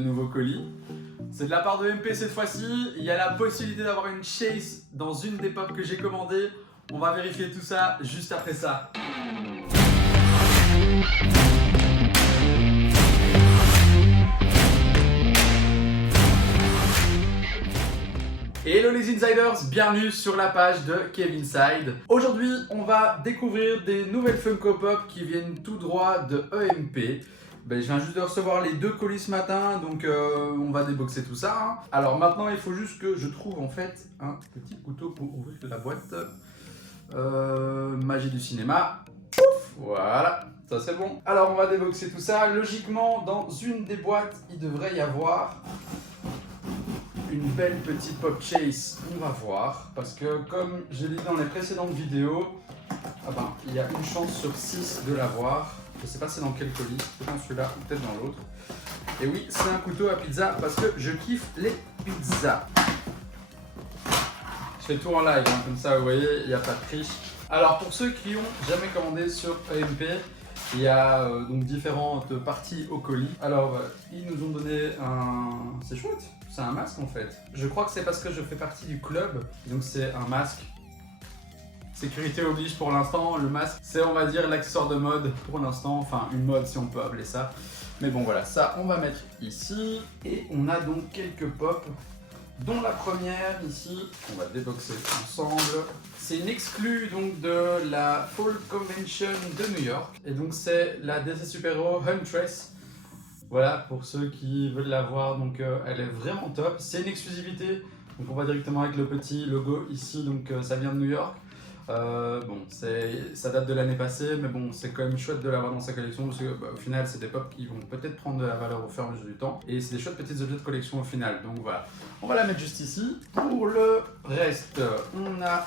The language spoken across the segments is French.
de nouveaux colis. C'est de la part de MP cette fois-ci. Il y a la possibilité d'avoir une chase dans une des pop que j'ai commandées. On va vérifier tout ça juste après ça. Hello les Insiders, bienvenue sur la page de Kevinside. Aujourd'hui, on va découvrir des nouvelles Funko Pop qui viennent tout droit de EMP. Je viens juste de recevoir les 2 colis ce matin, donc on va déboxer tout ça. Hein. Alors maintenant, il faut juste que je trouve en fait un petit couteau pour ouvrir la boîte. Magie du cinéma. Pouf, voilà, ça c'est bon. Alors on va déboxer tout ça. Logiquement, dans une des boîtes, il devrait y avoir une belle petite pop chase, on va voir, parce que comme je l'ai dit dans les précédentes vidéos, il y a une chance sur 6 de l'avoir. Je sais pas c'est dans quel colis, peut-être dans celui-là ou peut-être dans l'autre. Et oui, c'est un couteau à pizza parce que je kiffe les pizzas. Je fais tout en live, hein, comme ça vous voyez, il n'y a pas de triche. Alors pour ceux qui ont jamais commandé sur EMP, il y a donc différentes parties au colis. Alors ils nous ont donné un... c'est chouette, c'est un masque en fait. Je crois que c'est parce que je fais partie du club, donc c'est un masque. Sécurité oblige pour l'instant, le masque c'est on va dire l'accessoire de mode pour l'instant, enfin une mode si on peut appeler ça. Mais bon voilà, ça on va mettre ici. Et on a donc quelques pop, dont la première ici, on va déboxer ensemble. C'est une exclue donc de la Fall Convention de New York. Et donc c'est la DC Super Hero Huntress. Voilà, pour ceux qui veulent la voir, donc elle est vraiment top. C'est une exclusivité, donc on va directement avec le petit logo ici, donc ça vient de New York. Ça date de l'année passée, mais bon, c'est quand même chouette de l'avoir dans sa collection parce que au final, c'est des pop qui vont peut-être prendre de la valeur au fur et à mesure du temps et c'est des chouettes petits objets de collection au final. Donc voilà, on va la mettre juste ici. Pour le reste, on a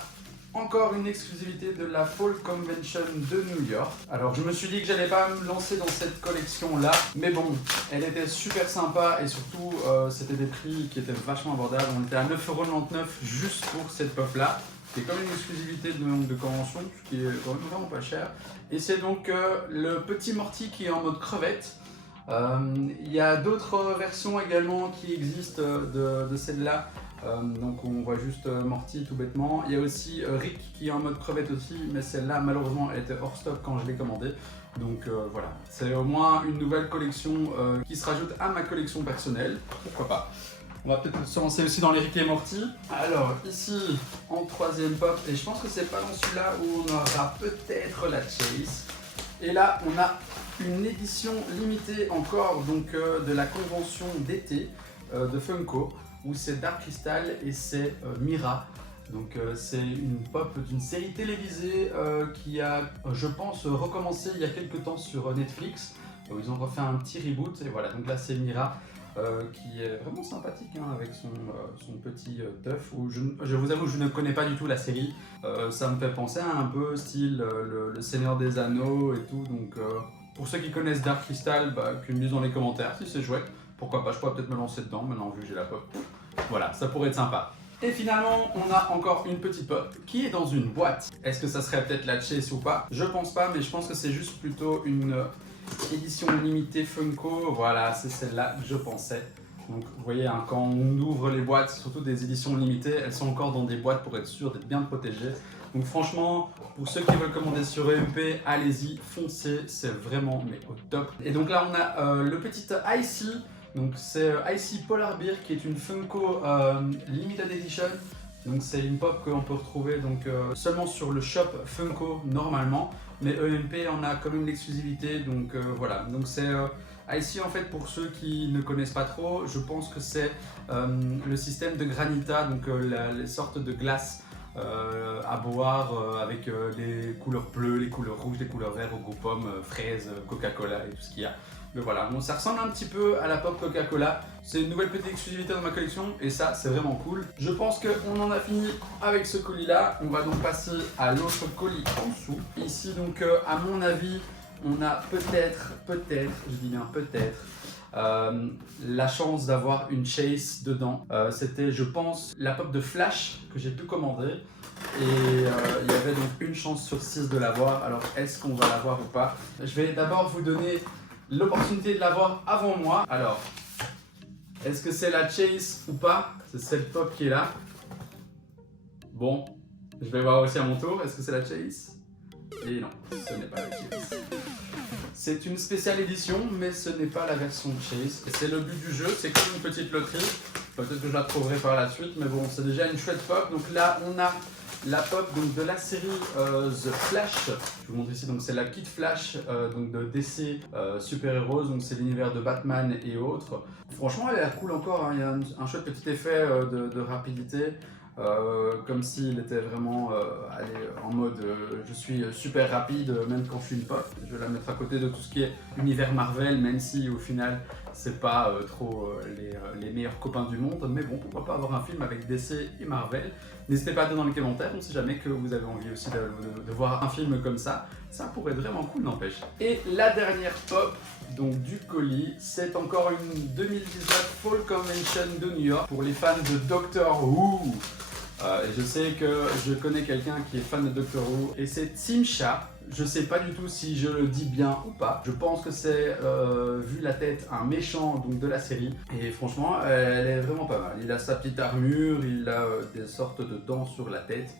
encore une exclusivité de la Fall Convention de New York. Alors je me suis dit que j'allais pas me lancer dans cette collection là, mais bon, elle était super sympa et surtout c'était des prix qui étaient vachement abordables. On était à 9,99€ juste pour cette pop là. C'est comme une exclusivité de convention, ce qui est vraiment pas cher. Et c'est donc le petit Morty qui est en mode crevette. Il y a d'autres versions également qui existent de celle-là. Donc on voit juste Morty tout bêtement. Il y a aussi Rick qui est en mode crevette aussi, mais celle-là malheureusement elle était hors stock quand je l'ai commandée. Donc voilà, c'est au moins une nouvelle collection qui se rajoute à ma collection personnelle. Pourquoi pas. On va peut-être se lancer aussi dans les Rick et Morty. Alors ici en 3ème pop, et je pense que c'est pas dans celui-là où on aura peut-être la chase. Et là on a une édition limitée encore donc de la convention d'été de Funko, où c'est Dark Crystal et c'est Mira. Donc c'est une pop d'une série télévisée qui a, je pense, recommencé il y a quelques temps sur Netflix. Ils ont refait un petit reboot et voilà, donc là c'est Mira. Qui est vraiment sympathique hein, avec son petit teuf. Je vous avoue, je ne connais pas du tout la série. Ça me fait penser à un peu style le Seigneur des Anneaux et tout. Donc pour ceux qui connaissent Dark Crystal, qu'ils me disent dans les commentaires si c'est chouette. Pourquoi pas, je pourrais peut-être me lancer dedans maintenant vu que j'ai la pop. Voilà, ça pourrait être sympa. Et finalement, on a encore une petite pop qui est dans une boîte. Est-ce que ça serait peut-être la chase ou pas? Je pense pas, mais je pense que c'est juste plutôt une édition limitée Funko. Voilà, c'est celle-là que je pensais. Donc vous voyez, hein, quand on ouvre les boîtes, surtout des éditions limitées, elles sont encore dans des boîtes pour être sûr d'être bien protégées. Donc franchement, pour ceux qui veulent commander sur EMP, allez-y, foncez, c'est vraiment mais au top. Et donc là, on a le petit Icy. Donc c'est Icy Polar Bear qui est une Funko Limited Edition. Donc c'est une pop qu'on peut retrouver donc, seulement sur le shop Funko normalement. Mais EMP en a quand même l'exclusivité, donc voilà. Donc c'est Icy en fait, pour ceux qui ne connaissent pas trop, je pense que c'est le système de Granita, donc les sortes de glace à boire avec les couleurs bleues, les couleurs rouges, les couleurs vertes, au goût pomme, fraises, Coca-Cola et tout ce qu'il y a. Mais voilà, bon, ça ressemble un petit peu à la pop Coca-Cola. C'est une nouvelle petite exclusivité dans ma collection et ça, c'est vraiment cool. Je pense qu'on en a fini avec ce colis-là. On va donc passer à l'autre colis en dessous. Ici, donc, à mon avis, on a peut-être, je dis bien peut-être, la chance d'avoir une chase dedans. C'était, je pense, la pop de Flash que j'ai pu commander. Et il y avait donc une chance sur 6 de l'avoir. Alors, est-ce qu'on va l'avoir ou pas? Je vais d'abord vous donner l'opportunité de l'avoir avant moi. Alors, Est-ce que c'est la Chase ou pas? C'est cette pop qui est là. Bon, je vais voir aussi à mon tour. Est-ce que c'est la Chase? Et non, ce n'est pas la Chase. C'est une spéciale édition, mais ce n'est pas la version Chase. Et c'est le but du jeu, c'est comme une petite loterie. Peut-être que je la trouverai par la suite, mais bon, c'est déjà une chouette pop. Donc là, on a la pop donc, de la série The Flash. Je vous montre ici, donc c'est la Kid Flash donc de DC Super Heroes. Donc c'est l'univers de Batman et autres. Franchement, elle a l'air cool encore. Hein. Il y a un chouette petit effet de rapidité. Comme s'il était vraiment en mode je suis super rapide même quand je suis une pop. Je vais la mettre à côté de tout ce qui est univers Marvel, même si au final c'est pas trop les meilleurs copains du monde, mais bon, pourquoi pas avoir un film avec DC et Marvel. N'hésitez pas à dire dans les commentaires, on sait jamais que vous avez envie aussi de voir un film comme ça pourrait être vraiment cool, n'empêche. Et la dernière pop donc du colis, c'est encore une 2019 Fall Convention de New York pour les fans de Doctor Who. Et je sais que je connais quelqu'un qui est fan de Doctor Who et c'est Simcha. Je sais pas du tout si je le dis bien ou pas. Je pense que c'est, vu la tête, un méchant donc, de la série. Et franchement, elle est vraiment pas mal. Il a sa petite armure, il a des sortes de dents sur la tête.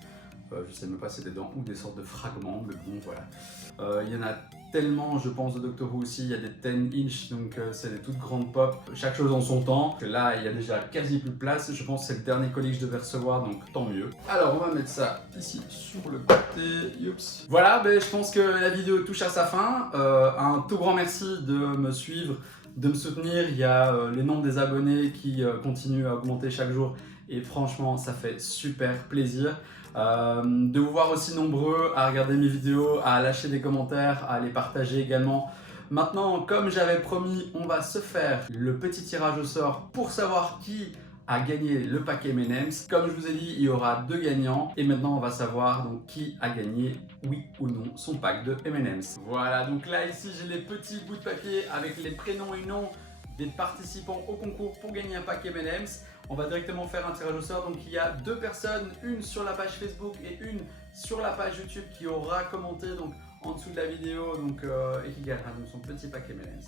Je sais même pas si c'est des dents ou des sortes de fragments, mais bon, voilà. Il y en a tellement, je pense, de Doctor Who aussi. Il y a des 10 inch, donc c'est des toutes grandes pop. Chaque chose en son temps. Là, il y a déjà quasi plus de place. Je pense que c'est le dernier colis que je devais recevoir, donc tant mieux. Alors, on va mettre ça ici sur le côté. Youps. Voilà, ben, je pense que la vidéo touche à sa fin. Un tout grand merci de me suivre, de me soutenir. Il y a les nombres des abonnés qui continuent à augmenter chaque jour. Et franchement, ça fait super plaisir. De vous voir aussi nombreux à regarder mes vidéos, à lâcher des commentaires, à les partager également. Maintenant, comme j'avais promis, on va se faire le petit tirage au sort pour savoir qui a gagné le pack M&M's. Comme je vous ai dit, il y aura 2 gagnants. Et maintenant, on va savoir donc, qui a gagné, oui ou non, son pack de M&M's. Voilà, donc là, ici, j'ai les petits bouts de papier avec les prénoms et noms des participants au concours pour gagner un pack M&M's. On va directement faire un tirage au sort. Donc il y a 2 personnes, une sur la page Facebook et une sur la page YouTube qui aura commenté donc, en dessous de la vidéo donc, et qui gagnera donc, son petit pack M&M's.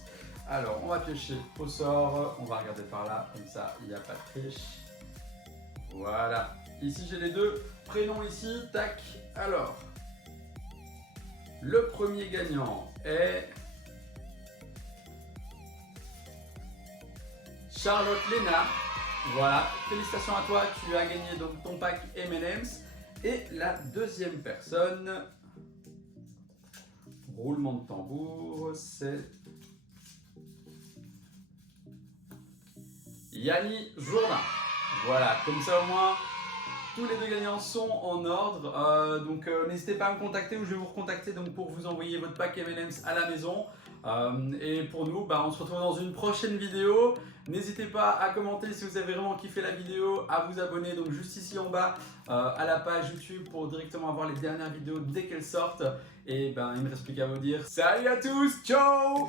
Alors on va piocher au sort, on va regarder par là, comme ça il n'y a pas de triche. Voilà, ici j'ai les 2 prénoms ici, tac. Alors, le premier gagnant est Charlotte Léna. Voilà, félicitations à toi, tu as gagné donc ton pack M&M's. Et la deuxième personne, roulement de tambour, c'est Yanni Jourdain. Voilà, comme ça au moins, tous les 2 gagnants sont en ordre. Donc n'hésitez pas à me contacter ou je vais vous recontacter donc, pour vous envoyer votre pack M&M's à la maison. Et pour nous, on se retrouve dans une prochaine vidéo. N'hésitez pas à commenter si vous avez vraiment kiffé la vidéo, à vous abonner donc juste ici en bas à la page YouTube pour directement avoir les dernières vidéos dès qu'elles sortent. Et il ne me reste plus qu'à vous dire salut à tous, ciao!